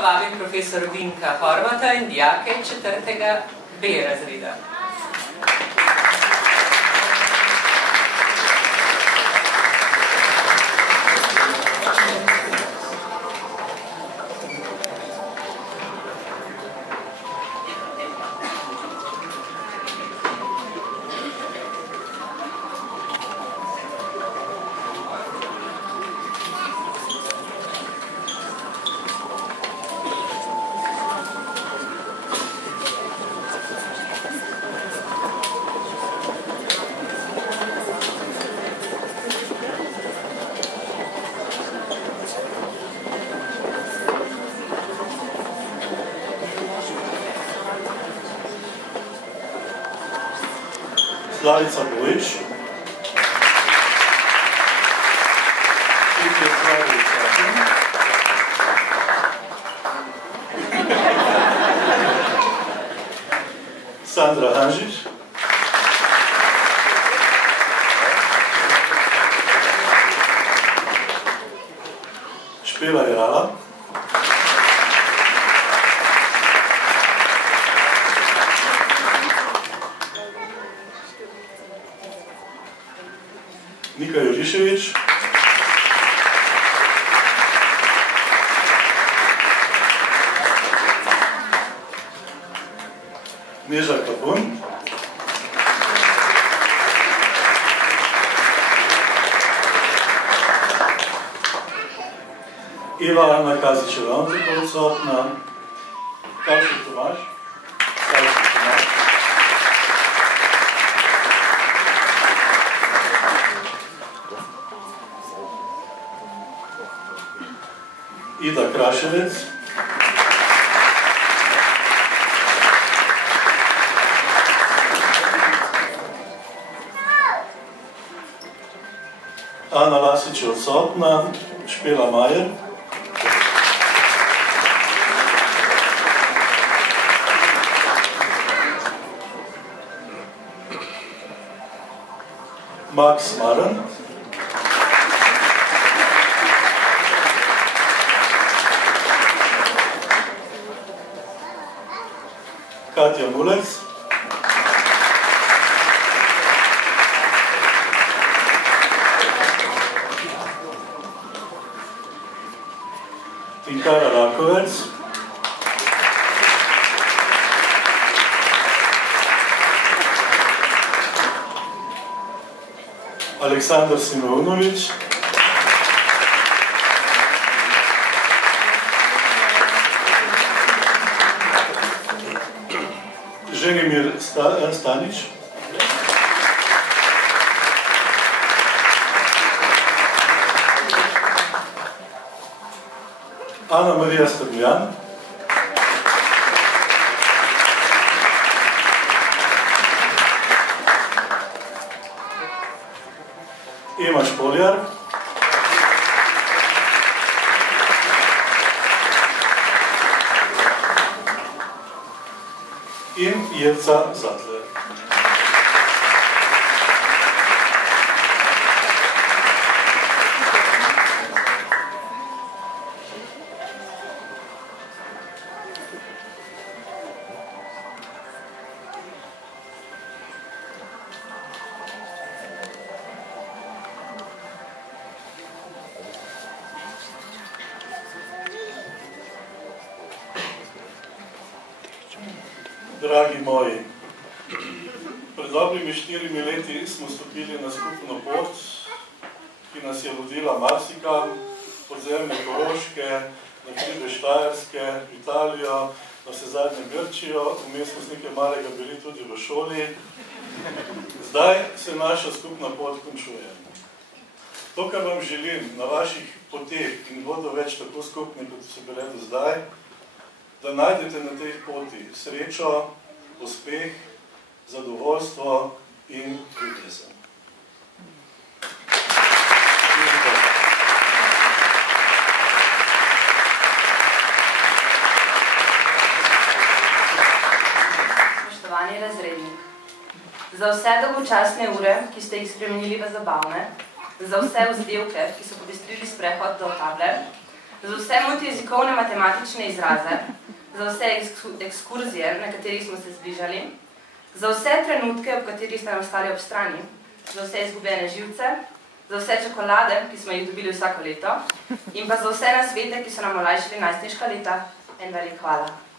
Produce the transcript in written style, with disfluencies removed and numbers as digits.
pa vabim profesor Vinka Horvata in dijake 4. B razreda. Slavica Bojič. Sandra Hanžič. Špela Jerala. Nika Juriševič. Neža Kapun. Eva Ana Kazič-Ravn, tako odsotna. Kavšek Tomaž. Ida Kraševec. Ana Lasič je odsotna. Špela Majer. Max Maran. Katja Mulec. Tinkara Rakovec. Aleksandar Simeunovič. Ženimir Stanič. Ana Marija Strbljan. Ema Špoljar. In Jelca Zatler. Dragi moji, pred dobrimi 4 leti smo stopili na skupno pot, ki nas je vodila marsikam, podzemne Koroške, na hribe Štajerske, v Italijo, na vse zadnje Grčijo, vmes smo z nekaj malega bili tudi v šoli. Zdaj se naša skupna pot končuje. To, kar vam želim na vaših poteh, ki ne bodo več tako skupni, kot so bile do zdaj, da najdete na tej poti srečo, uspeh, zadovoljstvo in ljubezen. Spoštovani razrednik, za vse dolgočasne ure, ki ste jih spremenili v zabavne, za vse vzdevke, ki so pobistrili sprehod do table, za vse multijezikovne matematične izraze, za vse ekskurzije, na katerih smo se zbližali, za vse trenutke, ob katerih ste nam ostali ob strani, za vse izgubljene živce, za vse čokolade, ki smo jih dobili vsako leto, in pa za vse nasvete, ki so nam olajšali najstniška leta. En velik hvala.